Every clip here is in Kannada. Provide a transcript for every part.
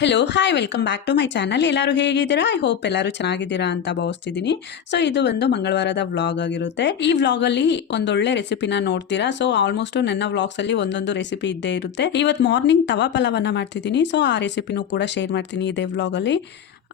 Hello hi welcome back to my channel ಎಲ್ಲರೂ ಹೇಗಿದ್ದೀರಾ? ಐ ಹೋಪ್ ಎಲ್ಲರೂ ಚೆನ್ನಾಗಿದ್ದೀರಾ ಅಂತ ಭಾವಿಸ್ತಿದ್ದೀನಿ. ಸೊ ಇದು ಒಂದು ಮಂಗಳವಾರದ ವ್ಲಾಗ್ ಆಗಿರುತ್ತೆ. ಈ ವ್ಲಾಗಲ್ಲಿ ಒಂದೊಳ್ಳೆ ರೆಸಿಪಿನ ನೋಡ್ತೀರಾ? ಸೊ ಆಲ್ಮೋಸ್ಟ್ ನನ್ನ ವ್ಲಾಗ್ಸಲ್ಲಿ ಒಂದೊಂದು ರೆಸಿಪಿ ಇದ್ದೇ ಇರುತ್ತೆ. ಇವತ್ತು ಮಾರ್ನಿಂಗ್ ತವಾ ಪಲಾವನ್ನ ಮಾಡ್ತಿದ್ದೀನಿ. ಸೊ ಆ ರೆಸಿಪಿನೂ ಕೂಡ ಶೇರ್ ಮಾಡ್ತೀನಿ ಇದೇ ವ್ಲಾಗಲ್ಲಿ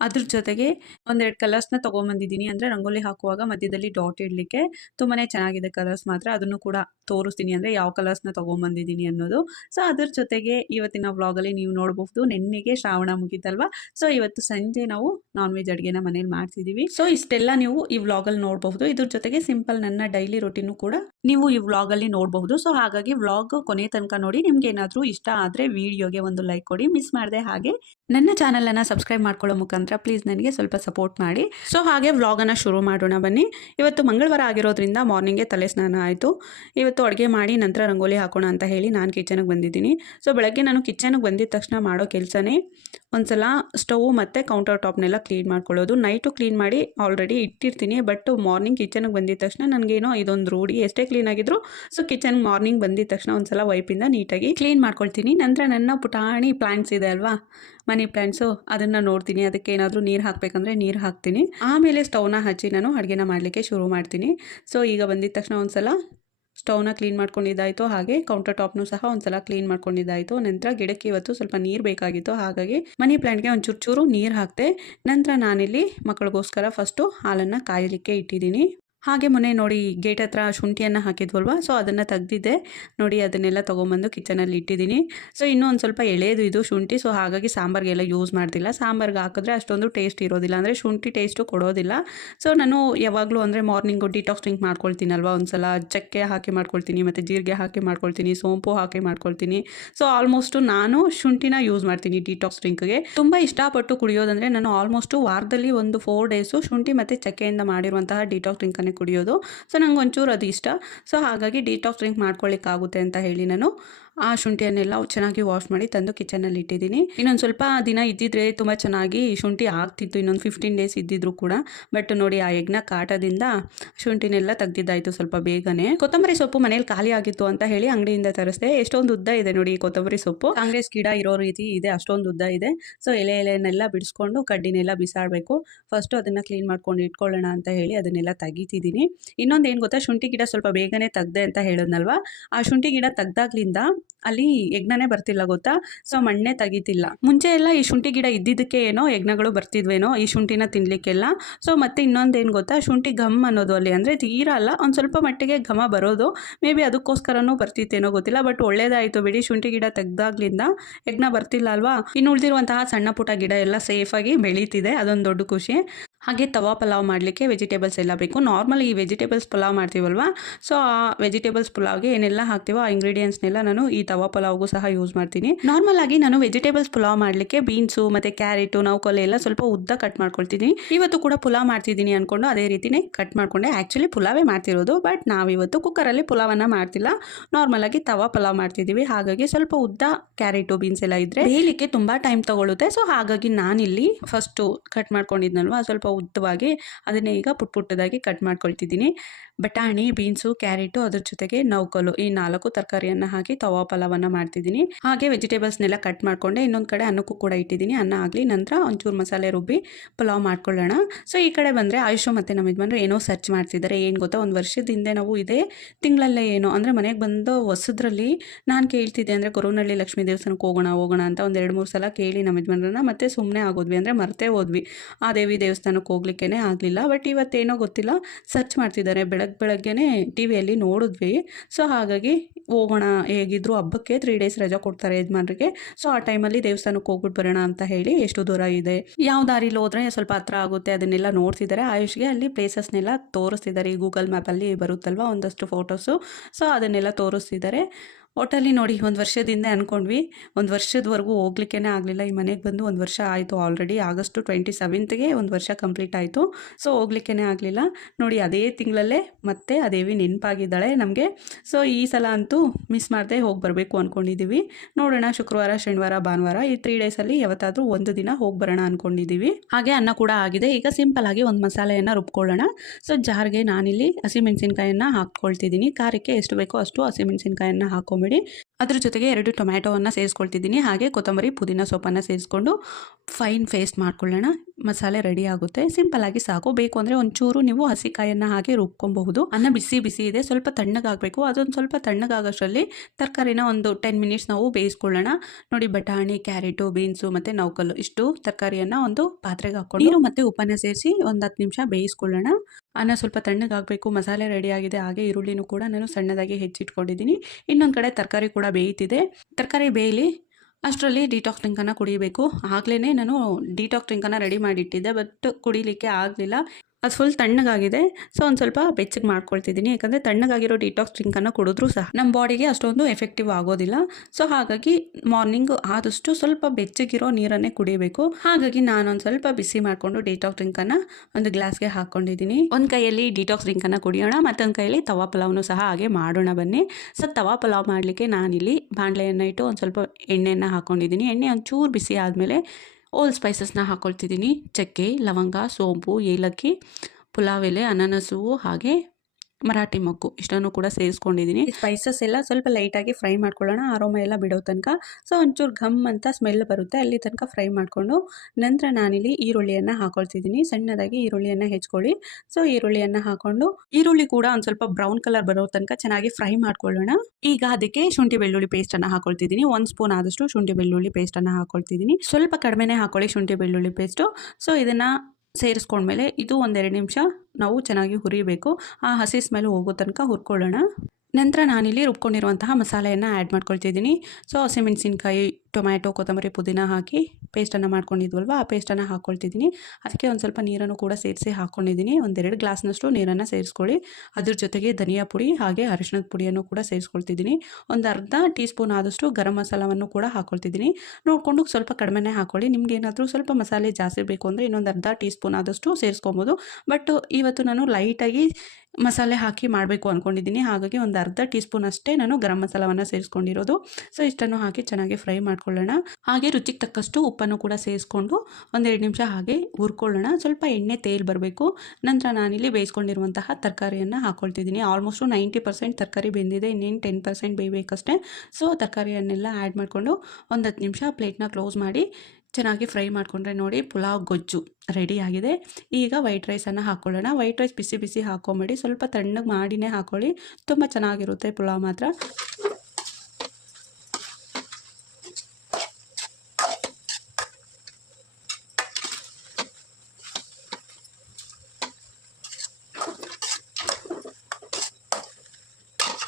ಅದ್ರ ಜೊತೆಗೆ ಒಂದೆರಡು ಕಲರ್ಸ್ನ ತೊಗೊಂಬಂದಿದ್ದೀನಿ. ಅಂದರೆ ರಂಗೋಲಿ ಹಾಕುವಾಗ ಮಧ್ಯದಲ್ಲಿ ಡಾಟ್ ಇಡಲಿಕ್ಕೆ ತುಂಬಾ ಚೆನ್ನಾಗಿದೆ ಕಲರ್ಸ್ ಮಾತ್ರ. ಅದನ್ನು ಕೂಡ ತೋರಿಸ್ತೀನಿ. ಅಂದರೆ ಯಾವ ಕಲರ್ಸ್ನ ತೊಗೊಂಬಂದಿದ್ದೀನಿ ಅನ್ನೋದು. ಸೊ, ಅದ್ರ ಜೊತೆಗೆ ಇವತ್ತಿನ ವ್ಲಾಗಲ್ಲಿ ನೀವು ನೋಡಬಹುದು. ನೆನ್ನೆಗೆ ಶ್ರಾವಣ ಮುಗಿತಲ್ವಾ? ಸೊ, ಇವತ್ತು ಸಂಜೆ ನಾವು ನಾನ್ ವೆಜ್ ಅಡುಗೆನ ಮನೇಲಿ ಮಾಡ್ತಿದ್ದೀವಿ ಸೊ, ಇಷ್ಟೆಲ್ಲ ನೀವು ಈ ವ್ಲಾಗಲ್ಲಿ ನೋಡಬಹುದು. ಇದ್ರ ಜೊತೆಗೆ ಸಿಂಪಲ್ ನನ್ನ ಡೈಲಿ ರೊಟೀನು ಕೂಡ ನೀವು ಈ ವ್ಲಾಗಲ್ಲಿ ನೋಡಬಹುದು. ಸೊ, ಹಾಗಾಗಿ ವ್ಲಾಗ್ ಕೊನೆ ತನಕ ನೋಡಿ. ನಿಮ್ಗೆ ಏನಾದರೂ ಇಷ್ಟ ಆದರೆ ವಿಡಿಯೋಗೆ ಒಂದು ಲೈಕ್ ಕೊಡಿ. ಮಿಸ್ ಮಾಡದೆ ಹಾಗೆ ನನ್ನ ಚಾನಲನ್ನು ಸಬ್ಸ್ಕ್ರೈಬ್ ಮಾಡ್ಕೊಳ್ಳೋ ಮುಖಾಂತರ ಪ್ಲೀಸ್ ನನಗೆ ಸ್ವಲ್ಪ ಸಪೋರ್ಟ್ ಮಾಡಿ. ಸೊ ಹಾಗೆ ವ್ಲಾಗನ್ನು ಶುರು ಮಾಡೋಣ ಬನ್ನಿ. ಇವತ್ತು ಮಂಗಳವಾರ ಆಗಿರೋದ್ರಿಂದ ಮಾರ್ನಿಂಗೇ ತಲೆ ಸ್ನಾನ ಆಯಿತು. ಇವತ್ತು ಅಡುಗೆ ಮಾಡಿ ನಂತರ ರಂಗೋಲಿ ಹಾಕೋಣ ಅಂತ ಹೇಳಿ ನಾನು ಕಿಚನಿಗೆ ಬಂದಿದ್ದೀನಿ. ಸೊ ಬೆಳಗ್ಗೆ ನಾನು ಕಿಚನಿಗೆ ಬಂದಿದ ತಕ್ಷಣ ಮಾಡೋ ಕೆಲಸನೇ ಒಂದ್ಸಲ ಸ್ಟವ್ ಮತ್ತು ಕೌಂಟರ್ ಟಾಪ್ನೆಲ್ಲ ಕ್ಲೀನ್ ಮಾಡ್ಕೊಳ್ಳೋದು. ನೈಟು ಕ್ಲೀನ್ ಮಾಡಿ ಆಲ್ರೆಡಿ ಇಟ್ಟಿರ್ತೀನಿ ಬಟ್ ಮಾರ್ನಿಂಗ್ ಕಿಚನಿಗೆ ಬಂದಿದ ತಕ್ಷಣ ನನಗೇನೋ ಇದೊಂದು ರೂಢಿ. ಎಷ್ಟೇ ಕ್ಲೀನ್ ಆಗಿದ್ರು ಸೊ ಕಿಚನ್ ಮಾರ್ನಿಂಗ್ ಬಂದಿದ ತಕ್ಷಣ ಒಂದ್ಸಲ ವೈಪಿಂದ ನೀಟಾಗಿ ಕ್ಲೀನ್ ಮಾಡ್ಕೊಳ್ತೀನಿ. ನಂತರ ನನ್ನ ಪುಟಾಣಿ ಪ್ಲ್ಯಾಂಟ್ಸ್ ಇದೆ ಅಲ್ವಾ? ಮನಿ ಪ್ಲ್ಯಾಂಟ್ಸು ಅದನ್ನು ನೋಡ್ತೀನಿ. ಅದಕ್ಕೆ ಏನಾದರೂ ನೀರು ಹಾಕಬೇಕಂದ್ರೆ ನೀರು ಹಾಕ್ತೀನಿ. ಆಮೇಲೆ ಸ್ಟವ್ನ ಹಚ್ಚಿ ನಾನು ಅಡುಗೆನ ಮಾಡಲಿಕ್ಕೆ ಶುರು ಮಾಡ್ತೀನಿ. ಸೊ ಈಗ ಬಂದಿದ ತಕ್ಷಣ ಒಂದ್ಸಲ ಸ್ಟವ್ನ ಕ್ಲೀನ್ ಮಾಡ್ಕೊಂಡಿದ್ದಾಯಿತು ಹಾಗೆ ಕೌಂಟರ್ ಟಾಪ್ನು ಸಹ ಒಂದ್ಸಲ ಕ್ಲೀನ್ ಮಾಡ್ಕೊಂಡಿದ್ದಾಯಿತು. ನಂತರ ಗಿಡಕ್ಕೆ ಇವತ್ತು ಸ್ವಲ್ಪ ನೀರು ಬೇಕಾಗಿತ್ತು. ಹಾಗಾಗಿ ಮನಿ ಪ್ಲ್ಯಾಂಟ್ಗೆ ಒಂದು ಚೂರು ಚೂರು ನೀರು ಹಾಕ್ತೆ. ನಂತರ ನಾನಿಲ್ಲಿ ಮಕ್ಕಳಿಗೋಸ್ಕರ ಫಸ್ಟು ಹಾಲನ್ನು ಕಾಯಲಿಕ್ಕೆ ಇಟ್ಟಿದ್ದೀನಿ. ಹಾಗೆ ಮೊನ್ನೆ ನೋಡಿ ಗೇಟ್ ಹತ್ರ ಶುಂಠಿಯನ್ನು ಹಾಕಿದ್ವಲ್ವ? ಸೊ ಅದನ್ನು ತೆಗ್ದಿದ್ದೆ. ನೋಡಿ, ಅದನ್ನೆಲ್ಲ ತೊಗೊಂಬಂದು ಕಿಚನಲ್ಲಿ ಇಟ್ಟಿದ್ದೀನಿ. ಸೊ ಇನ್ನೂ ಒಂದು ಸ್ವಲ್ಪ ಎಳೆದು ಇದು ಶುಂಠಿ. ಸೊ ಹಾಗಾಗಿ ಸಾಂಬಾರಿಗೆಲ್ಲ ಯೂಸ್ ಮಾಡ್ತಿಲ್ಲ. ಸಾಂಬಾರ್ಗೆ ಹಾಕಿದ್ರೆ ಅಷ್ಟೊಂದು ಟೇಸ್ಟ್ ಇರೋದಿಲ್ಲ. ಅಂದರೆ ಶುಂಠಿ ಟೇಸ್ಟು ಕೊಡೋದಿಲ್ಲ. ಸೊ ನಾನು ಯಾವಾಗಲೂ ಅಂದರೆ ಮಾರ್ನಿಂಗು ಡಿಟಾಕ್ಸ್ ಡ್ರಿಂಕ್ ಮಾಡ್ಕೊಳ್ತೀನಲ್ವ? ಒಂದು ಸಲ ಚಕ್ಕೆ ಹಾಕಿ ಮಾಡ್ಕೊಳ್ತೀನಿ, ಮತ್ತು ಜೀರಿಗೆ ಹಾಕಿ ಮಾಡ್ಕೊಳ್ತೀನಿ, ಸೋಂಪು ಹಾಕಿ ಮಾಡ್ಕೊಳ್ತೀನಿ. ಸೊ ಆಲ್ಮೋಸ್ಟು ನಾನು ಶುಂಠಿನ ಯೂಸ್ ಮಾಡ್ತೀನಿ ಡಿಟಾಕ್ಸ್ ಡ್ರಿಂಕ್ಗೆ ತುಂಬ ಇಷ್ಟಪಟ್ಟು ಕುಡಿಯೋದಂದರೆ ನಾನು ಆಲ್ಮೋಸ್ಟು ವಾರದಲ್ಲಿ ಒಂದು ಫೋರ್ ಡೇಸು ಶುಂಠಿ ಮತ್ತು ಚಕ್ಕೆಯಿಂದ ಮಾಡಿರುವಂತಹ ಡಿಟಾಕ್ಸ್ ಡ್ರಿಂಕನ್ನೇ ಕುಡಿಯೋದು. ಸೊ ನಂಗೆ ಒಂಚೂರು ಅದು ಇಷ್ಟ. ಸೊ ಹಾಗಾಗಿ ಡಿಟಾಕ್ಸ್ ಡ್ರಿಂಕ್ ಮಾಡ್ಕೊಳ್ಳಿಕ್ಕಾಗುತ್ತೆ ಅಂತ ಹೇಳಿ ನಾನು. ಆ ಶುಂಠಿಯನ್ನೆಲ್ಲ ಚೆನ್ನಾಗಿ ವಾಶ್ ಮಾಡಿ ತಂದು ಕಿಚನಲ್ಲಿ ಇಟ್ಟಿದ್ದೀನಿ. ಇನ್ನೊಂದು ಸ್ವಲ್ಪ ದಿನ ಇದ್ದಿದ್ರೆ ತುಂಬ ಚೆನ್ನಾಗಿ ಶುಂಠಿ ಆಗ್ತಿತ್ತು. ಇನ್ನೊಂದು ಫಿಫ್ಟೀನ್ ಡೇಸ್ ಇದ್ದಿದ್ರು ಕೂಡ. ಬಟ್ ನೋಡಿ ಆ ಎಗ್ನ ಕಾಟದಿಂದ ಶುಂಠಿನೆಲ್ಲ ತೆಗ್ದಿದ್ದಾಯಿತು ಸ್ವಲ್ಪ ಬೇಗನೆ. ಕೊತ್ತಂಬರಿ ಸೊಪ್ಪು ಮನೇಲಿ ಖಾಲಿ ಆಗಿತ್ತು ಅಂತ ಹೇಳಿ ಅಂಗಡಿಯಿಂದ ತರಿಸಿದೆ. ಎಷ್ಟೊಂದು ಉದ್ದ ಇದೆ ನೋಡಿ ಕೊತ್ತಂಬರಿ ಸೊಪ್ಪು. ಕಾಂಗ್ರೆಸ್ ಗಿಡ ಇರೋ ರೀತಿ ಇದೆ, ಅಷ್ಟೊಂದು ಉದ್ದ ಇದೆ. ಸೊ ಎಲೆ ಎಲೆನೆಲ್ಲ ಬಿಡಿಸ್ಕೊಂಡು ಕಡ್ಡಿನೆಲ್ಲ ಬಿಸಾಡಬೇಕು. ಫಸ್ಟು ಅದನ್ನು ಕ್ಲೀನ್ ಮಾಡ್ಕೊಂಡು ಇಟ್ಕೊಳ್ಳೋಣ ಅಂತ ಹೇಳಿ ಅದನ್ನೆಲ್ಲ ತೆಗಿತಿದ್ದೀನಿ. ಇನ್ನೊಂದು ಏನು ಗೊತ್ತಾ? ಶುಂಠಿ ಗಿಡ ಸ್ವಲ್ಪ ಬೇಗನೆ ತೆಗ್ದೆ ಅಂತ ಹೇಳೋದ್ನಲ್ವಾ? ಆ ಶುಂಠಿ ಗಿಡ ತೆಗ್ದಾಗ್ಲಿಂದ ಅಲ್ಲಿ ಯಜ್ಞನೇ ಬರ್ತಿಲ್ಲ ಗೊತ್ತಾ? ಸೊ ಮಣ್ಣೆ ತೆಗಿತಿಲ್ಲ. ಮುಂಚೆ ಎಲ್ಲ ಈ ಶುಂಠಿ ಗಿಡ ಇದ್ದಿದ್ದಕ್ಕೆ ಏನೋ ಯಜ್ಞಗಳು ಬರ್ತಿದ್ವೇನೋ ಈ ಶುಂಠಿನ ತಿನ್ಲಿಕ್ಕೆಲ್ಲ. ಸೊ ಮತ್ತೆ ಇನ್ನೊಂದೇನು ಗೊತ್ತಾ? ಶುಂಠಿ ಘಮ್ ಅನ್ನೋದು ಅಲ್ಲಿ, ಅಂದರೆ ತೀರಾ ಅಲ್ಲ, ಒಂದು ಸ್ವಲ್ಪ ಮಟ್ಟಿಗೆ ಘಮ ಬರೋದು. ಮೇ ಬಿ ಅದಕ್ಕೋಸ್ಕರನೂ ಬರ್ತಿತ್ತೇನೋ ಗೊತ್ತಿಲ್ಲ ಬಟ್ ಒಳ್ಳೇದಾಯಿತು ಬಿಡಿ. ಶುಂಠಿ ಗಿಡ ತೆಗ್ದಾಗ್ಲಿಂದ ಯಜ್ಞ ಬರ್ತಿಲ್ಲ ಅಲ್ವಾ? ಇನ್ನು ಉಳಿದಿರುವಂತಹ ಸಣ್ಣ ಪುಟ್ಟ ಗಿಡ ಎಲ್ಲ ಸೇಫಾಗಿ ಬೆಳೀತಿದೆ, ಅದೊಂದು ದೊಡ್ಡ ಖುಷಿ. ಹಾಗೆ ತವಾ ಪಲಾವ್ ಮಾಡಲಿಕ್ಕೆ ವೆಜಿಟೇಬಲ್ಸ್ ಎಲ್ಲ ಬೇಕು. ನಾರ್ಮಲ್ ಈ ವೆಜಿಟೇಬಲ್ಸ್ ಪಲಾವ್ ಮಾಡ್ತೀವಲ್ವ? ಸೊ ಆ ವೆಜಿಟೇಬಲ್ಸ್ ಪಲಾವ್ಗೆ ಏನೆಲ್ಲ ಹಾಕ್ತೀವೋ ಆ ಇಂಗ್ರೀಡಿಯೆಂಟ್ಸ್ನೆಲ್ಲ ನಾನು ಈ ತವಾ ಪಲಾವ್ಗೂ ಸಹ ಯೂಸ್ ಮಾಡ್ತೀನಿ. ನಾರ್ಮಲ್ ಆಗಿ ನಾನು ವೆಜಿಟೇಬಲ್ಸ್ ಪಲಾವ್ ಮಾಡಲಿಕ್ಕೆ ಬೀನ್ಸು ಮತ್ತು ಕ್ಯಾರೆಟು ನೌಕಲೆ ಎಲ್ಲ ಸ್ವಲ್ಪ ಉದ್ದ ಕಟ್ ಮಾಡ್ಕೊಳ್ತಿದ್ದೀನಿ ಇವತ್ತು ಕೂಡ ಪುಲಾವ್ ಮಾಡ್ತಿದ್ದೀನಿ ಅಂದ್ಕೊಂಡು ಅದೇ ರೀತಿನೇ ಕಟ್ ಮಾಡಿಕೊಂಡೆ. ಆ್ಯಕ್ಚುಲಿ ಪುಲಾವೇ ಮಾಡ್ತಿರೋದು ಬಟ್ ನಾವಿವತ್ತು ಕುಕ್ಕರಲ್ಲಿ ಪುಲಾವನ್ನು ಮಾಡ್ತಿಲ್ಲ. ನಾರ್ಮಲ್ ಆಗಿ ತವಾ ಪಲಾವ್ ಮಾಡ್ತಿದ್ದೀವಿ ಹಾಗಾಗಿ ಸ್ವಲ್ಪ ಉದ್ದ ಕ್ಯಾರೆಟು ಬೀನ್ಸ್ ಎಲ್ಲ ಇದ್ರೆ ಬೇಯಲಿಕ್ಕೆ ತುಂಬ ಟೈಮ್ ತಗೊಳ್ಳುತ್ತೆ ಸೊ ಹಾಗಾಗಿ ನಾನಿಲ್ಲಿ ಫಸ್ಟು ಕಟ್ ಮಾಡ್ಕೊಂಡಿದ್ನಲ್ವ? ಸ್ವಲ್ಪ ಉದ್ದವಾಗಿ ಅದನ್ನೇ ಈಗ ಪುಟ್ ಪುಟ್ಟದಾಗಿ ಕಟ್ ಮಾಡ್ಕೊಳ್ತಿದ್ದೀನಿ. ಬಟಾಣಿ, ಬೀನ್ಸು, ಕ್ಯಾರೆಟು ಅದ್ರ ಜೊತೆಗೆ ನೌಕಲು ಈ ನಾಲ್ಕು ತರಕಾರಿಯನ್ನು ಹಾಕಿ ತವಾ ಪಲಾವನ್ನು ಮಾಡ್ತಿದ್ದೀನಿ. ಹಾಗೆ ವೆಜಿಟೇಬಲ್ಸ್ನೆಲ್ಲ ಕಟ್ ಮಾಡಿಕೊಂಡೆ ಇನ್ನೊಂದು ಕಡೆ ಅನ್ನಕ್ಕೂ ಕೂಡ ಇಟ್ಟಿದ್ದೀನಿ. ಅನ್ನ ಆಗಲಿ ನಂತರ ಒಂಚೂರು ಮಸಾಲೆ ರುಬ್ಬಿ ಪಲಾವ್ ಮಾಡ್ಕೊಳ್ಳೋಣ. ಸೊ ಈ ಕಡೆ ಬಂದರೆ ಆಯುಷು ಮತ್ತು ನಮ್ಮ ಯಜಮಾನರು ಏನೋ ಸರ್ಚ್ ಮಾಡ್ತಿದ್ದಾರೆ. ಏನು ಗೊತ್ತಾ? ಒಂದು ವರ್ಷದ ಹಿಂದೆ ನಾವು ಇದೇ ತಿಂಗಳಲ್ಲೇ ಏನೋ, ಅಂದರೆ ಮನೆಗೆ ಬಂದು ಹೊಸದ್ರಲ್ಲಿ ನಾನು ಕೇಳ್ತಿದ್ದೆ ಅಂದರೆ ಕೊರೋನಹಳ್ಳಿ ಲಕ್ಷ್ಮೀ ದೇವಸ್ಥಾನಕ್ಕೆ ಹೋಗೋಣ ಹೋಗೋಣ ಅಂತ ಒಂದು ಎರಡು ಮೂರು ಸಲ ಕೇಳಿ ನಮ್ಮ ಯಜಮಾನರನ್ನ. ಮತ್ತೆ ಸುಮ್ಮನೆ ಆಗೋದ್ವಿ ಅಂದರೆ ಮರ್ತೇ ಹೋದ್ವಿ. ಆ ದೇವಿ ದೇವಸ್ಥಾನಕ್ಕೆ ಹೋಗ್ಲಿಕ್ಕೇ ಆಗಲಿಲ್ಲ. ಬಟ್ ಇವತ್ತೇನೋ ಗೊತ್ತಿಲ್ಲ. ಸರ್ಚ್ ಮಾಡ್ತಿದ್ದಾರೆ. ಬೆಳಗ್ಗೆ ಬೆಳಗ್ಗೆನೇ ಟಿ ವಿಯಲ್ಲಿ ನೋಡಿದ್ವಿ. ಸೊ ಹಾಗಾಗಿ ಹೋಗೋಣ ಹೇಗಿದ್ರು ಹಬ್ಬಕ್ಕೆ ತ್ರೀ ಡೇಸ್ ರಜಾ ಕೊಡ್ತಾರೆ ಯಜಮಾನ್ರಿಗೆ. ಸೊ ಆ ಟೈಮಲ್ಲಿ ದೇವಸ್ಥಾನಕ್ಕೆ ಹೋಗ್ಬಿಟ್ಟು ಬರೋಣ ಅಂತ ಹೇಳಿ ಎಷ್ಟು ದೂರ ಇದೆ. ಯಾವ ದಾರಿಲಿ ಹೋದ್ರೆ ಸ್ವಲ್ಪ ಹತ್ರ ಆಗುತ್ತೆ. ಅದನ್ನೆಲ್ಲ ನೋಡ್ತಿದ್ದಾರೆ. ಆಯುಷ್ಗೆ ಅಲ್ಲಿ ಪ್ಲೇಸಸ್ನೆಲ್ಲ ತೋರಿಸ್ತಿದ್ದಾರೆ. ಈ ಗೂಗಲ್ ಮ್ಯಾಪಲ್ಲಿ ಬರುತ್ತಲ್ವ? ಒಂದಷ್ಟು ಫೋಟೋಸು ಸೊ ಅದನ್ನೆಲ್ಲ ತೋರಿಸ್ತಿದ್ದಾರೆ. ಒಟ್ಟಲ್ಲಿ ನೋಡಿ, ಒಂದು ವರ್ಷದಿಂದ ಅಂದ್ಕೊಂಡ್ವಿ ಒಂದು ವರ್ಷದವರೆಗೂ ಹೋಗ್ಲಿಕ್ಕೇ ಆಗಲಿಲ್ಲ. ಈ ಮನೆಗೆ ಬಂದು ಒಂದು ವರ್ಷ ಆಯಿತು ಆಲ್ರೆಡಿ ಆಗಸ್ಟು ಟ್ವೆಂಟಿ ಸೆವೆಂತ್ಗೆ ಒಂದು ವರ್ಷ ಕಂಪ್ಲೀಟ್ ಆಯಿತು. ಸೊ ಹೋಗ್ಲಿಕ್ಕೇ ಆಗಲಿಲ್ಲ. ನೋಡಿ, ಅದೇ ತಿಂಗಳಲ್ಲೇ ಮತ್ತೆ ಅದೇವಿ ದೇವಿ ನೆನಪಾಗಿದ್ದಾಳೆ ನಮಗೆ. ಸೊ ಈ ಸಲ ಅಂತೂ ಮಿಸ್ ಮಾಡದೆ ಹೋಗಿ ಬರಬೇಕು ಅಂದ್ಕೊಂಡಿದ್ದೀವಿ ನೋಡೋಣ, ಶುಕ್ರವಾರ, ಶನಿವಾರ, ಭಾನುವಾರ, ಈ ತ್ರೀ ಡೇಸಲ್ಲಿ ಯಾವತ್ತಾದರೂ ಒಂದು ದಿನ ಹೋಗಿ ಬರೋಣ ಅಂದ್ಕೊಂಡಿದ್ದೀವಿ ಹಾಗೆ ಅನ್ನ ಕೂಡ ಆಗಿದೆ. ಈಗ ಸಿಂಪಲ್ ಆಗಿ ಒಂದು ಮಸಾಲೆಯನ್ನು ರುಬ್ಕೊಳ್ಳೋಣ. ಸೊ ಜಾರ್ಗೆ ನಾನಿಲ್ಲಿ ಹಸಿಮೆಣಸಿನ್ಕಾಯನ್ನು ಹಾಕ್ಕೊಳ್ತಿದ್ದೀನಿ. ಖಾರಕ್ಕೆ ಎಷ್ಟು ಬೇಕೋ ಅಷ್ಟು ಹಸಿಮೆಣಸಿನ್ಕಾಯನ್ನು ಹಾಕೊಂಬಿಡಿ ಅದ್ರ ಜೊತೆಗೆ ಎರಡು ಟೊಮ್ಯಾಟೋವನ್ನು ಸೇರಿಸ್ಕೊಳ್ತಿದ್ದೀನಿ. ಹಾಗೆ ಕೊತ್ತಂಬರಿ ಪುದೀನ ಸೊಪ್ಪನ್ನು ಸೇರಿಸ್ಕೊಂಡು ಫೈನ್ ಫೇಸ್ಟ್ ಮಾಡ್ಕೊಳ್ಳೋಣ. ಮಸಾಲೆ ರೆಡಿ ಆಗುತ್ತೆ. ಸಿಂಪಲ್ ಆಗಿ ಸಾಕು. ಬೇಕು ಅಂದರೆ ಒಂಚೂರು ನೀವು ಹಸಿಕಾಯನ್ನು ಹಾಗೆ ರುಬ್ಕೊಬಹುದು. ಅನ್ನ ಬಿಸಿ ಬಿಸಿ ಇದೆ. ಸ್ವಲ್ಪ ತಣ್ಣಗಾಗಬೇಕು. ಅದೊಂದು ಸ್ವಲ್ಪ ತಣ್ಣಗಾಗೋಷ್ಟರಲ್ಲಿ ತರಕಾರಿನ ಒಂದು ಟೆನ್ ಮಿನಿಟ್ಸ್ ನಾವು ಬೇಯಿಸ್ಕೊಳ್ಳೋಣ. ನೋಡಿ, ಬಟಾಣಿ, ಕ್ಯಾರೆಟು, ಬೀನ್ಸು ಮತ್ತು ನೌಕಲ್ಲು ಇಷ್ಟು ತರಕಾರಿಯನ್ನು ಒಂದು ಪಾತ್ರೆಗೆ ಹಾಕೊಂಡು ನೀರು ಮತ್ತು ಉಪ್ಪನ್ನು ಸೇರಿಸಿ ಒಂದು ಹತ್ತು ನಿಮಿಷ ಬೇಯಿಸ್ಕೊಳ್ಳೋಣ. ಅನ್ನ ಸ್ವಲ್ಪ ತಣ್ಣಗಾಗಬೇಕು. ಮಸಾಲೆ ರೆಡಿ ಆಗಿದೆ. ಹಾಗೆ ಈರುಳ್ಳಿನೂ ಕೂಡ ನಾನು ಸಣ್ಣದಾಗಿ ಹೆಚ್ಚಿಟ್ಕೊಂಡಿದ್ದೀನಿ. ಇನ್ನೊಂದು ಕಡೆ ತರಕಾರಿ ಕೂಡ ಬೇಯ್ತಿದೆ. ತರಕಾರಿ ಬೇಯಲಿ ಅಷ್ಟರಲ್ಲಿ ಡಿಟಾಕ್ಸ್ ಡ್ರಿಂಕನ್ನು ಕುಡಿಬೇಕು. ಆಗಲೇ ನಾನು ಡಿಟಾಕ್ಸ್ ಡ್ರಿಂಕನ್ನು ರೆಡಿ ಮಾಡಿಟ್ಟಿದ್ದೆ ಬಟ್ ಕುಡಿಲಿಕ್ಕೆ ಆಗಲಿಲ್ಲ. ಅದು ಫುಲ್ ತಣ್ಣಗಾಗಿದೆ. ಸೊ ಒಂದು ಸ್ವಲ್ಪ ಬೆಚ್ಚಗೆ ಮಾಡ್ಕೊಳ್ತಿದ್ದೀನಿ ಯಾಕಂದರೆ ತಣ್ಣಗಾಗಿರೋ ಡಿಟಾಕ್ಸ್ ಡ್ರಿಂಕನ್ನು ಕುಡಿದ್ರೂ ಸಹ ನಮ್ಮ ಬಾಡಿಗೆ ಅಷ್ಟೊಂದು ಎಫೆಕ್ಟಿವ್ ಆಗೋದಿಲ್ಲ. ಸೊ ಹಾಗಾಗಿ ಮಾರ್ನಿಂಗ್ ಆದಷ್ಟು ಸ್ವಲ್ಪ ಬೆಚ್ಚಗಿರೋ ನೀರನ್ನೇ ಕುಡಿಬೇಕು. ಹಾಗಾಗಿ ನಾನೊಂದು ಸ್ವಲ್ಪ ಬಿಸಿ ಮಾಡಿಕೊಂಡು ಡಿಟಾಕ್ಸ್ ಡ್ರಿಂಕನ್ನು ಒಂದು ಗ್ಲಾಸ್ಗೆ ಹಾಕ್ಕೊಂಡಿದ್ದೀನಿ ಒಂದು ಕೈಯಲ್ಲಿ ಡಿಟಾಕ್ಸ್ ಡ್ರಿಂಕನ್ನು ಕುಡಿಯೋಣ, ಮತ್ತೊಂದು ಕೈಯಲ್ಲಿ ತವಾ ಪಲಾವ್ನು ಸಹ ಹಾಗೆ ಮಾಡೋಣ ಬನ್ನಿ. ಸೊ ತವಾ ಪಲಾವ್ ಮಾಡಲಿಕ್ಕೆ ನಾನಿಲ್ಲಿ ಬಾಣಲೆಯನ್ನು ಇಟ್ಟು ಒಂದು ಸ್ವಲ್ಪ ಎಣ್ಣೆಯನ್ನು ಹಾಕ್ಕೊಂಡಿದ್ದೀನಿ ಎಣ್ಣೆ ಒಂಚೂರು ಬಿಸಿ ಆದಮೇಲೆ ಓಲ್ ಸ್ಪೈಸಸ್ನ ಹಾಕ್ಕೊಳ್ತಿದ್ದೀನಿ ಚಕ್ಕೆ ಲವಂಗ ಸೋಂಪು ಏಲಕ್ಕಿ ಪುಲಾವ್ ಎಲೆ ಅನಾನಸು ಹಾಗೆ ಮರಾಠಿ ಮೊಗ್ಗು. ಇಷ್ಟನ್ನು ಕೂಡ ಸೇರಿಸ್ಕೊಂಡಿದ್ದೀನಿ. ಸ್ಪೈಸಸ್ ಎಲ್ಲ ಸ್ವಲ್ಪ ಲೈಟಾಗಿ ಫ್ರೈ ಮಾಡ್ಕೊಳ್ಳೋಣ. ಆರೋಮ ಎಲ್ಲ ಬಿಡೋ ತನಕ. ಸೊ ಒಂಚೂರು ಘಮ್ ಅಂತ ಸ್ಮೆಲ್ ಬರುತ್ತೆ. ಅಲ್ಲಿ ತನಕ ಫ್ರೈ ಮಾಡಿಕೊಂಡು ನಂತರ ನಾನಿಲ್ಲಿ ಈರುಳ್ಳಿಯನ್ನು ಹಾಕೊಳ್ತಿದ್ದೀನಿ. ಸಣ್ಣದಾಗಿ ಈರುಳ್ಳಿಯನ್ನು ಹೆಚ್ಕೊಳ್ಳಿ. ಸೊ ಈರುಳ್ಳಿಯನ್ನು ಹಾಕೊಂಡು ಈರುಳ್ಳಿ ಕೂಡ ಒಂದು ಸ್ವಲ್ಪ ಬ್ರೌನ್ ಕಲರ್ ಬರೋ ತನಕ ಚೆನ್ನಾಗಿ ಫ್ರೈ ಮಾಡ್ಕೊಳ್ಳೋಣ. ಈಗ ಅದಕ್ಕೆ ಶುಂಠಿ ಬೆಳ್ಳುಳ್ಳಿ ಪೇಸ್ಟನ್ನು ಹಾಕೊಳ್ತಿದ್ದೀನಿ. ಒಂದು ಸ್ಪೂನ್ ಆದಷ್ಟು ಶುಂಠಿ ಬೆಳ್ಳುಳ್ಳಿ ಪೇಸ್ಟನ್ನು ಹಾಕೊಳ್ತಿದ್ದೀನಿ. ಸ್ವಲ್ಪ ಕಡಿಮೆನೇ ಹಾಕೊಳ್ಳಿ ಶುಂಠಿ ಬೆಳ್ಳುಳ್ಳಿ ಪೇಸ್ಟು ಸೊ ಇದನ್ನು ಸೇರಿಸ್ಕೊಂಡ್ಮೇಲೆ ಇದು ಒಂದೆರಡು ನಿಮಿಷ ನಾವು ಚೆನ್ನಾಗಿ ಹುರಿಬೇಕು. ಆ ಹಸಿ ಸ್ಮೆಲ್ ಹೋಗೋ ತನಕ ಹುರ್ಕೊಳ್ಳೋಣ. ನಂತರ ನಾನಿಲ್ಲಿ ರುಬ್ಕೊಂಡಿರುವಂತಹ ಮಸಾಲೆಯನ್ನು ಆ್ಯಡ್ ಮಾಡ್ಕೊಳ್ತಿದ್ದೀನಿ. ಸೊ ಹಸಿಮೆಣಸಿನ್ಕಾಯಿ ಟೊಮ್ಯಾಟೊ, ಕೊತ್ತಂಬರಿ ಪುದೀನ ಹಾಕಿ ಪೇಸ್ಟನ್ನು ಮಾಡ್ಕೊಂಡಿದ್ವಲ್ವ? ಆ ಪೇಸ್ಟನ್ನು ಹಾಕ್ಕೊಳ್ತಿದ್ದೀನಿ ಅದಕ್ಕೆ ಒಂದು ಸ್ವಲ್ಪ ನೀರನ್ನು ಕೂಡ ಸೇರಿಸಿ ಹಾಕ್ಕೊಂಡಿದ್ದೀನಿ ಒಂದೆರಡು ಗ್ಲಾಸ್ನಷ್ಟು ನೀರನ್ನು ಸೇರಿಸ್ಕೊಳ್ಳಿ. ಅದ್ರ ಜೊತೆಗೆ ಧನಿಯಾ ಪುಡಿ ಹಾಗೆ ಅರಿಶಿಣದ ಪುಡಿಯನ್ನು ಕೂಡ ಸೇರಿಸ್ಕೊಳ್ತಿದ್ದೀನಿ. ಒಂದು ಅರ್ಧ ಟೀ ಸ್ಪೂನ್ ಆದಷ್ಟು ಗರಂ ಮಸಾಲವನ್ನು ಕೂಡ ಹಾಕ್ಕೊಳ್ತಿದ್ದೀನಿ ನೋಡಿಕೊಂಡು ಸ್ವಲ್ಪ ಕಡಿಮೆನೇ ಹಾಕ್ಕೊಳ್ಳಿ ನಿಮ್ಗೆ ಏನಾದರೂ ಸ್ವಲ್ಪ ಮಸಾಲೆ ಜಾಸ್ತಿ ಬೇಕು ಅಂದರೆ ಇನ್ನೊಂದು ಅರ್ಧ ಟೀ ಸ್ಪೂನ್ ಆದಷ್ಟು ಸೇರಿಸ್ಕೊಬೋದು. ಬಟ್ ಇವತ್ತು ನಾನು ಲೈಟಾಗಿ ಮಸಾಲೆ ಹಾಕಿ ಮಾಡಬೇಕು ಅಂದ್ಕೊಂಡಿದ್ದೀನಿ ಹಾಗಾಗಿ ಒಂದು ಅರ್ಧ ಟೀ ಸ್ಪೂನ್ ಅಷ್ಟೇ ನಾನು ಗರಂ ಮಸಾಲವನ್ನು ಸೇರಿಸ್ಕೊಂಡಿರೋದು. ಸೊ, ಇಷ್ಟನ್ನು ಹಾಕಿ ಚೆನ್ನಾಗಿ ಫ್ರೈ ಮಾಡ್ಕೊಳ್ಳೋಣ ಹಾಗೆ ರುಚಿಗೆ ತಕ್ಕಷ್ಟು ಉಪ್ಪನ್ನು ಕೂಡ ಸೇರಿಸ್ಕೊಂಡು ಒಂದೆರಡು ನಿಮಿಷ ಹಾಗೆ ಹುರ್ಕೊಳ್ಳೋಣ. ಸ್ವಲ್ಪ ಎಣ್ಣೆ ತೇಲ್ ಬರಬೇಕು. ನಂತರ ನಾನಿಲ್ಲಿ ಬೇಯಿಸ್ಕೊಂಡಿರುವಂತಹ ತರಕಾರಿಯನ್ನು ಹಾಕ್ಕೊಳ್ತಿದ್ದೀನಿ ಆಲ್ಮೋಸ್ಟು ನೈಂಟಿ ಪರ್ಸೆಂಟ್ ತರಕಾರಿ ಬೆಂದಿದೆ, ಇನ್ನೇನು ಟೆನ್ ಪರ್ಸೆಂಟ್ ಬೇಯಬೇಕಷ್ಟೇ. ಸೊ, ತರಕಾರಿಯನ್ನೆಲ್ಲ ಆ್ಯಡ್ ಮಾಡಿಕೊಂಡು ಒಂದು ಹತ್ತು ನಿಮಿಷ ಪ್ಲೇಟ್ನ ಕ್ಲೋಸ್ ಮಾಡಿ ಚೆನ್ನಾಗಿ ಫ್ರೈ ಮಾಡಿಕೊಂಡ್ರೆ ನೋಡಿ ಪುಲಾವ್ ಗೊಜ್ಜು ರೆಡಿ ಆಗಿದೆ. ಈಗ ವೈಟ್ ರೈಸನ್ನು ಹಾಕ್ಕೊಳ್ಳೋಣ ವೈಟ್ ರೈಸ್ ಬಿಸಿ ಬಿಸಿ ಹಾಕೊಂಬೇಡಿ. ಸ್ವಲ್ಪ ತಣ್ಣಗೆ ಮಾಡಿನೇ ಹಾಕ್ಕೊಳ್ಳಿ ತುಂಬ ಚೆನ್ನಾಗಿರುತ್ತೆ ಪುಲಾವ್ ಮಾತ್ರ.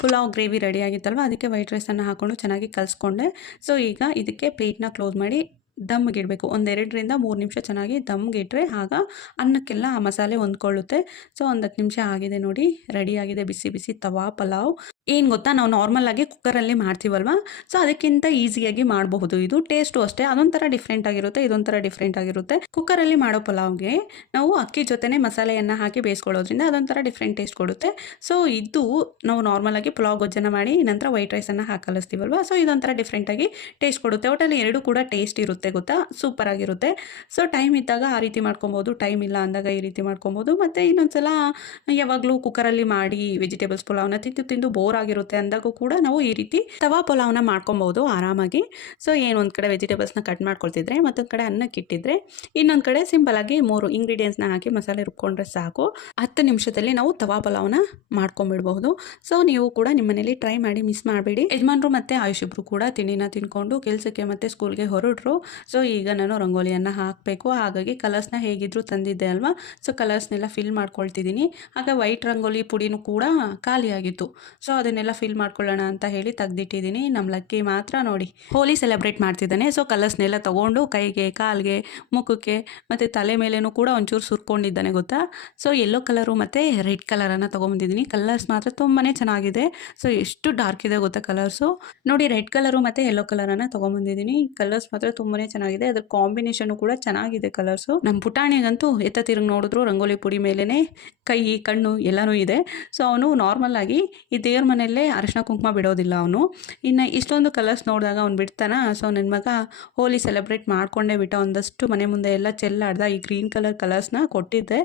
ಪುಲಾವ್ ಗ್ರೇವಿ ರೆಡಿ ಆಗಿತ್ತಲ್ವ? ಅದಕ್ಕೆ ವೈಟ್ ರೈಸನ್ನು ಹಾಕ್ಕೊಂಡು ಚೆನ್ನಾಗಿ ಕಲಿಸ್ಕೊಂಡೆ. ಸೊ ಈಗ ಇದಕ್ಕೆ ಪ್ಲೇಟ್ನ ಕ್ಲೋಸ್ ಮಾಡಿ ದಮ್ಗೆ ಇಡಬೇಕು. ಒಂದೆರಡರಿಂದ ಮೂರು ನಿಮಿಷ ಚೆನ್ನಾಗಿ ದಮ್ಗೆ ಇಟ್ಟರೆ ಆಗ ಅನ್ನಕ್ಕೆಲ್ಲ ಆ ಮಸಾಲೆ ಹೊಂದ್ಕೊಳ್ಳುತ್ತೆ. ಸೊ ಒಂದು ಹತ್ತು ನಿಮಿಷ ಆಗಿದೆ ನೋಡಿ. ರೆಡಿಯಾಗಿದೆ ಬಿಸಿ ಬಿಸಿ ತವಾ ಪಲಾವ್. ಏನು ಗೊತ್ತಾ? ನಾವು ನಾರ್ಮಲ್ ಆಗಿ ಕುಕ್ಕರಲ್ಲಿ ಮಾಡ್ತೀವಲ್ವ? ಸೊ ಅದಕ್ಕಿಂತ ಈಸಿಯಾಗಿ ಮಾಡಬಹುದು. ಇದು ಟೇಸ್ಟು ಅಷ್ಟೇ. ಅದೊಂಥರ ಡಿಫ್ರೆಂಟ್ ಆಗಿರುತ್ತೆ, ಇದೊಂಥರ ಡಿಫ್ರೆಂಟ್ ಆಗಿರುತ್ತೆ. ಕುಕ್ಕರಲ್ಲಿ ಮಾಡೋ ಪಲಾವ್ಗೆ ನಾವು ಅಕ್ಕಿ ಜೊತೆನೇ ಮಸಾಲೆಯನ್ನು ಹಾಕಿ ಬೇಯಿಸ್ಕೊಳ್ಳೋದ್ರಿಂದ ಅದೊಂಥರ ಡಿಫ್ರೆಂಟ್ ಟೇಸ್ಟ್ ಕೊಡುತ್ತೆ. ಸೊ ಇದು ನಾವು ನಾರ್ಮಲ್ ಆಗಿ ಪಲಾವ್ ಗೊಜ್ಜನ್ನು ಮಾಡಿ, ನಂತರ ವೈಟ್ ರೈಸನ್ನು ಹಾಕಲಿಸ್ತೀವಲ್ವ ಕಲಿಸ್ತೀವಲ್ವ? ಸೊ ಇದೊಂಥರ ಡಿಫ್ರೆಂಟಾಗಿ ಟೇಸ್ಟ್ ಕೊಡುತ್ತೆ. ಒಟ್ಟಲ್ಲಿ ಎರಡೂ ಕೂಡ ಟೇಸ್ಟ್ ಇರುತ್ತೆ, ಗೊತ್ತಾ? ಸೂಪರ್ ಆಗಿರುತ್ತೆ. ಸೊ ಟೈಮ್ ಇದ್ದಾಗ ಆ ರೀತಿ ಮಾಡ್ಕೊಬೋದು ಟೈಮ್ ಇಲ್ಲ ಅಂದಾಗ ಈ ರೀತಿ ಮಾಡ್ಕೊಬೋದು ಮತ್ತು ಇನ್ನೊಂದ್ಸಲ ಯಾವಾಗಲೂ ಕುಕ್ಕರಲ್ಲಿ ಮಾಡಿ ವೆಜಿಟೇಬಲ್ಸ್ ಪಲಾವ್ನ ತಿಂದು ತಿಂದು ಬೋರ್ ಆಗಿರುತ್ತೆ ಅಂದಾಗೂ ಕೂಡ ನಾವು ಈ ರೀತಿ ತವಾ ಪಲಾವ್ನ ಮಾಡ್ಕೊಬಹುದು ಆರಾಮಾಗಿ. ಸೊ ಏನು ಒಂದು ಕಡೆ ವೆಜಿಟೇಬಲ್ಸ್ನ ಕಟ್ ಮಾಡ್ಕೊಳ್ತಿದ್ರೆ ಮತ್ತೊಂದು ಕಡೆ ಅನ್ನಕ್ಕೆ ಇಟ್ಟಿದ್ರೆ ಇನ್ನೊಂದು ಕಡೆ ಸಿಂಪಲ್ ಆಗಿ ಮೂರು ಇಂಗ್ರೀಡಿಯೆಂಟ್ಸ್ನ ಹಾಕಿ ಮಸಾಲೆ ರುಬ್ಕೊಂಡ್ರೆ ಸಾಕು. ಹತ್ತು ನಿಮಿಷದಲ್ಲಿ ನಾವು ತವಾ ಪಲಾವ್ನ ಮಾಡ್ಕೊಂಬಿಡ್ಬಹುದು. ಸೊ ನೀವು ಕೂಡ ನಿಮ್ಮ ಮನೇಲಿ ಟ್ರೈ ಮಾಡಿ ಮಿಸ್ ಮಾಡಬೇಡಿ. ಯಜಮಾನ್ರು ಮತ್ತೆ ಆಯುಷ್ ಇಬ್ರು ಕೂಡ ತಿಂಡಿನ ತಿನ್ಕೊಂಡು ಕೆಲಸಕ್ಕೆ ಮತ್ತೆ ಸ್ಕೂಲ್ಗೆ ಹೊರಟ್ರು. ಸೊ ಈಗ ನಾನು ರಂಗೋಲಿಯನ್ನು ಹಾಕಬೇಕು. ಹಾಗಾಗಿ ಕಲರ್ಸ್ನ ಹೇಗಿದ್ರು ತಂದಿದ್ದೆ ಅಲ್ವಾ? ಸೊ ಕಲರ್ಸ್ನೆಲ್ಲ ಫಿಲ್ ಮಾಡ್ಕೊಳ್ತಿದ್ದೀನಿ. ಆಗ ವೈಟ್ ರಂಗೋಲಿ ಪುಡಿನೂ ಕೂಡ ಖಾಲಿಯಾಗಿತ್ತು. ಸೊ ಅದನ್ನೆಲ್ಲ ಫಿಲ್ ಮಾಡ್ಕೊಳ್ಳೋಣ ಅಂತ ಹೇಳಿ ತೆಗ್ದಿಟ್ಟಿದ್ದೀನಿ. ನಮ್ಮ ಲಕ್ಕಿ ಮಾತ್ರ ನೋಡಿ ಹೋಲಿ ಸೆಲೆಬ್ರೇಟ್ ಮಾಡ್ತಿದ್ದಾನೆ. ಸೊ ಕಲರ್ಸ್ನೆಲ್ಲ ತೊಗೊಂಡು ಕೈಗೆ, ಕಾಲಿಗೆ, ಮುಖಕ್ಕೆ ಮತ್ತು ತಲೆ ಮೇಲೇನೂ ಕೂಡ ಒಂಚೂರು ಸುರ್ಕೊಂಡಿದ್ದಾನೆ ಗೊತ್ತಾ? ಸೊ ಯೆಲ್ಲೋ ಕಲರು ಮತ್ತು ರೆಡ್ ಕಲರನ್ನು ತೊಗೊಂಬಂದಿದ್ದೀನಿ ಕಲರ್ಸ್ ಮಾತ್ರ ತುಂಬಾ ಚೆನ್ನಾಗಿದೆ. ಸೊ ಎಷ್ಟು ಡಾರ್ಕ್ ಇದೆ ಗೊತ್ತಾ ಕಲರ್ಸು ನೋಡಿ ರೆಡ್ ಕಲರು ಮತ್ತು ಯೆಲ್ಲೋ ಕಲರನ್ನು ತೊಗೊಂಬಂದಿದ್ದೀನಿ ಕಲರ್ಸ್ ಮಾತ್ರ ತುಂಬಾ ಚೆನ್ನಾಗಿದೆ. ಅದ್ರ ಕಾಂಬಿನೇಷನು ಕೂಡ ಚೆನ್ನಾಗಿದೆ ಕಲರ್ಸು ನಮ್ಮ ಪುಟಾಣಿಗಂತೂ ಎತ್ತ ತಿರುಗಿ ನೋಡಿದ್ರು, ರಂಗೋಲಿ ಪುಡಿ ಮೇಲೇ ಕೈ, ಕಣ್ಣು ಎಲ್ಲನೂ ಇದೆ. ಸೊ ಅವನು ನಾರ್ಮಲ್ ಆಗಿ ಈ ದೇವ್ರ ಮನೆಯಲ್ಲೇ ಅರಶಿನ ಕುಂಕುಮ ಬಿಡೋದಿಲ್ಲ ಅವನು. ಇನ್ನು ಇಷ್ಟೊಂದು ಕಲರ್ಸ್ ನೋಡಿದಾಗ ಅವ್ನು ಬಿಡ್ತಾನ? ಸೊ ನನ್ನ ಮಗ ಹೋಲಿ ಸೆಲೆಬ್ರೇಟ್ ಮಾಡಿಕೊಂಡೇ ಬಿಟ್ಟ ಒಂದಷ್ಟು ಮನೆ ಮುಂದೆ ಎಲ್ಲ ಚೆಲ್ಲಾಡ್ದ ಈ ಗ್ರೀನ್ ಕಲರ್ ಕಲರ್ಸ್ನ ಕೊಟ್ಟಿದ್ದೆ.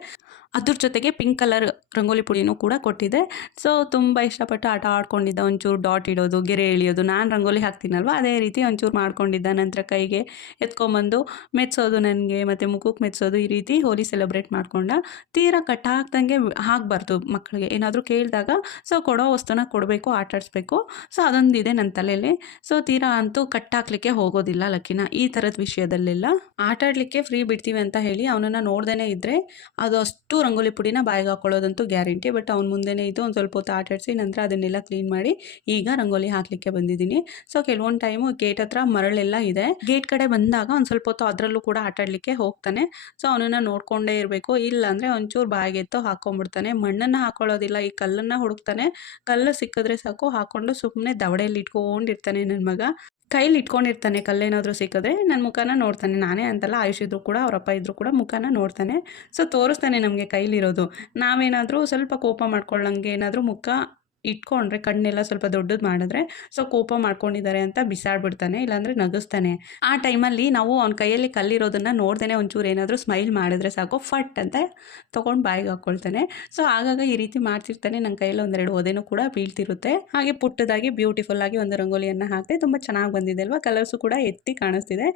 ಅದ್ರ ಜೊತೆಗೆ ಪಿಂಕ್ ಕಲರ್ ರಂಗೋಲಿ ಪುಡಿನೂ ಕೂಡ ಕೊಟ್ಟಿದ್ದೆ ಸೊ ತುಂಬ ಇಷ್ಟಪಟ್ಟು ಆಟ ಆಡ್ಕೊಂಡಿದ್ದ. ಒಂಚೂರು ಡಾಟ್ ಇಡೋದು, ಗೆರೆ ಎಳೆಯೋದು. ನಾನು ರಂಗೋಲಿ ಹಾಕ್ತೀನಲ್ವ? ಅದೇ ರೀತಿ ಒಂಚೂರು ಮಾಡ್ಕೊಂಡಿದ್ದ. ನಂತರ ಕೈಗೆ ಎತ್ಕೊಂಬಂದು ಮೆಚ್ಚೋದು ನನಗೆ, ಮತ್ತು ಮುಖಕ್ಕೆ ಮೆಚ್ಚೋದು ಈ ರೀತಿ ಹೋಲಿ ಸೆಲೆಬ್ರೇಟ್ ಮಾಡ್ಕೊಂಡ. ತೀರಾ ಕಟ್ಟಾಕ್ದಂಗೆ ಹಾಕಬಾರ್ದು ಮಕ್ಕಳಿಗೆ. ಏನಾದರೂ ಕೇಳಿದಾಗ ಸೊ ಕೊಡೋ ವಸ್ತುನ ಕೊಡಬೇಕು ಆಟಾಡಿಸ್ಬೇಕು ಸೊ ಅದೊಂದಿದೆ ನನ್ನ ತಲೆಯಲ್ಲಿ. ಸೊ ತೀರಾ ಅಂತೂ ಕಟ್ ಹಾಕ್ಲಿಕ್ಕೆ ಹೋಗೋದಿಲ್ಲ ಲಕ್ಕಿನ ಈ ಥರದ ವಿಷಯದಲ್ಲೆಲ್ಲ. ಆಟಾಡಲಿಕ್ಕೆ ಫ್ರೀ ಬಿಡ್ತೀವಿ ಅಂತ ಹೇಳಿ ಅವನನ್ನು ನೋಡ್ದೇ ಇದ್ದರೆ ಅದು ಅಷ್ಟು ರಂಗೋಲಿ ಪುಡಿನ ಬಾಯಿಗೆ ಹಾಕೊಳ್ಳೋದಂತೂ ಗ್ಯಾರಂಟಿ, ಬಟ್ ಅವ್ನ ಮುಂದೆನೇ ಇದ್ದು ಒಂದು ಸ್ವಲ್ಪ ಹೊತ್ತು ಆಟಾಡಿಸಿ, ನಂತರ ಅದನ್ನೆಲ್ಲ ಕ್ಲೀನ್ ಮಾಡಿ ಈಗ ರಂಗೋಲಿ ಹಾಕಲಿಕ್ಕೆ ಬಂದಿದ್ದೀನಿ. ಸೊ ಕೆಲವೊಂದು ಟೈಮು ಗೇಟ್ ಹತ್ರ ಮರಳೆಲ್ಲ ಇದೆ. ಗೇಟ್ ಕಡೆ ಬಂದಾಗ ಒಂದು ಸ್ವಲ್ಪ ಹೊತ್ತು ಅದರಲ್ಲೂ ಕೂಡ ಆಟಾಡಲಿಕ್ಕೆ ಹೋಗ್ತಾನೆ. ಸೊ ಅವನನ್ನು ನೋಡಿಕೊಂಡೇ ಇರಬೇಕು. ಇಲ್ಲ ಅಂದರೆ ಒಂಚೂರು ಬಾಯಿಗೆ ಎತ್ತು ಹಾಕೊಂಡ್ಬಿಡ್ತಾನೆ. ಮಣ್ಣನ್ನು ಹಾಕೊಳ್ಳೋದಿಲ್ಲ, ಈ ಕಲ್ಲನ್ನು ಹುಡುಕ್ತಾನೆ. ಕಲ್ಲು ಸಿಕ್ಕಿದ್ರೆ ಸಾಕು, ಹಾಕೊಂಡು ಸುಮ್ಮನೆ ದವಡೆಯಲ್ಲಿ ಇಟ್ಕೊಂಡಿರ್ತಾನೆ ನನ್ನ ಮಗ. ಕೈಲಿ ಇಟ್ಕೊಂಡಿರ್ತಾನೆ, ಕಲ್ಲೇನಾದರೂ ಸಿಕ್ಕಿದ್ರೆ ನನ್ನ ಮುಖನ ನೋಡ್ತಾನೆ. ನಾನೇ ಅಂತಲ್ಲ, ಆಯುಷ್ ಇದ್ರು ಕೂಡ ಅವರಪ್ಪ ಇದ್ರು ಕೂಡ ಮುಖನ ನೋಡ್ತಾನೆ. ಸೊ ತೋರಿಸ್ತಾನೆ ನಮಗೆ ಕೈಲಿರೋದು. ನಾವೇನಾದರೂ ಸ್ವಲ್ಪ ಕೋಪ ಮಾಡ್ಕೊಳ್ಳಂಗೆ ಏನಾದರೂ ಮುಖ ಇಟ್ಕೊಂಡ್ರೆ ಕಣ್ಣೆಲ್ಲ ಸ್ವಲ್ಪ ದೊಡ್ಡದು ಮಾಡಿದ್ರೆ ಸೊ ಕೋಪ ಮಾಡ್ಕೊಂಡಿದ್ದಾರೆ ಅಂತ ಬಿಸಾಡ್ಬಿಡ್ತಾನೆ, ಇಲ್ಲಾಂದರೆ ನಗಿಸ್ತಾನೆ. ಆ ಟೈಮಲ್ಲಿ ನಾವು ಅವ್ನ ಕೈಯಲ್ಲಿ ಕಲ್ಲಿರೋದನ್ನು ನೋಡ್ದೇ ಒಂಚೂರು ಏನಾದರೂ ಸ್ಮೈಲ್ ಮಾಡಿದ್ರೆ ಸಾಕು, ಫಟ್ ಅಂತ ತೊಗೊಂಡು ಬಾಯಿಗೆ ಹಾಕ್ಕೊಳ್ತಾನೆ ಸೊ ಆಗಾಗ ಈ ರೀತಿ ಮಾಡ್ತಿರ್ತಾನೆ ನನ್ನ ಕೈಯಲ್ಲಿ ಒಂದೆರಡು ಓದೇನೂ ಕೂಡ ಬೀಳ್ತಿರುತ್ತೆ. ಹಾಗೆ ಪುಟ್ಟದಾಗಿ ಬ್ಯೂಟಿಫುಲ್ ಆಗಿ ಒಂದು ರಂಗೋಲಿಯನ್ನು ಹಾಕಿದೆ ತುಂಬ ಚೆನ್ನಾಗಿ ಬಂದಿದೆ ಅಲ್ವಾ? ಕಲರ್ಸು ಕೂಡ ಎತ್ತಿ ಕಾಣಿಸ್ತಿದೆ.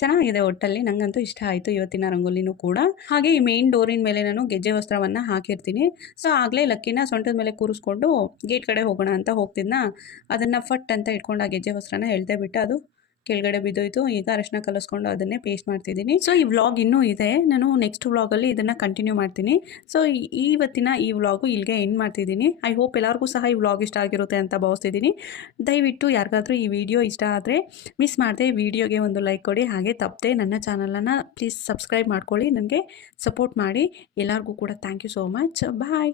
ಚೆನ್ನಾಗಿದೆ ಒಟ್ಟಲ್ಲಿ, ನಂಗಂತೂ ಇಷ್ಟ ಆಯಿತು ಇವತ್ತಿನ ರಂಗೋಲಿನೂ ಕೂಡ. ಹಾಗೆ ಈ ಮೇನ್ ಡೋರಿನ ಮೇಲೆ ನಾನು ಗೆಜ್ಜೆ ವಸ್ತ್ರವನ್ನು ಹಾಕಿರ್ತೀನಿ. ಸೊ ಆಗಲೇ ಲಕ್ಕಿನ ಸೊಂಟದ ಮೇಲೆ ಕೂರಿಸ್ಕೊಂಡು ಗೇಟ್ ಕಡೆ ಹೋಗೋಣ ಅಂತ ಹೋಗ್ತಿದ್ನ. ಅದನ್ನು ಫಟ್ ಅಂತ ಇಟ್ಕೊಂಡು ಆ ಗೆಜ್ಜೆ ವಸ್ತ್ರನ ಎಳ್ದೆ ಬಿಟ್ಟು ಅದು ಕೆಳಗಡೆ ಬಿದ್ದೋಯ್ತು. ಈಗ ಅರಶಿನ ಕಲಿಸ್ಕೊಂಡು ಅದನ್ನೇ ಪೇಸ್ಟ್ ಮಾಡ್ತಿದ್ದೀನಿ. ಸೊ ಈ ವ್ಲಾಗ್ ಇನ್ನೂ ಇದೆ. ನಾನು ನೆಕ್ಸ್ಟ್ ವ್ಲಾಗಲ್ಲಿ ಇದನ್ನು ಕಂಟಿನ್ಯೂ ಮಾಡ್ತೀನಿ. ಸೊ ಇವತ್ತಿನ ಈ ವ್ಲಾಗು ಇಲ್ಲಿಗೆ ಎಂಡ್ ಮಾಡ್ತಿದ್ದೀನಿ. ಐ ಹೋಪ್ ಎಲ್ಲರಿಗೂ ಸಹ ಈ ವ್ಲಾಗ್ ಇಷ್ಟ ಆಗಿರುತ್ತೆ ಅಂತ ಭಾವಿಸ್ತಿದ್ದೀನಿ. ದಯವಿಟ್ಟು ಯಾರಿಗಾದರೂ ಈ ವಿಡಿಯೋ ಇಷ್ಟ ಆದರೆ ಮಿಸ್ ಮಾಡದೆ ವಿಡಿಯೋಗೆ ಒಂದು ಲೈಕ್ ಕೊಡಿ. ಹಾಗೆ ತಪ್ಪದೆ ನನ್ನ ಚಾನಲನ್ನು ಪ್ಲೀಸ್ ಸಬ್ಸ್ಕ್ರೈಬ್ ಮಾಡ್ಕೊಳ್ಳಿ. ನನಗೆ ಸಪೋರ್ಟ್ ಮಾಡಿ. ಎಲ್ಲರಿಗೂ ಕೂಡ thank you so much bye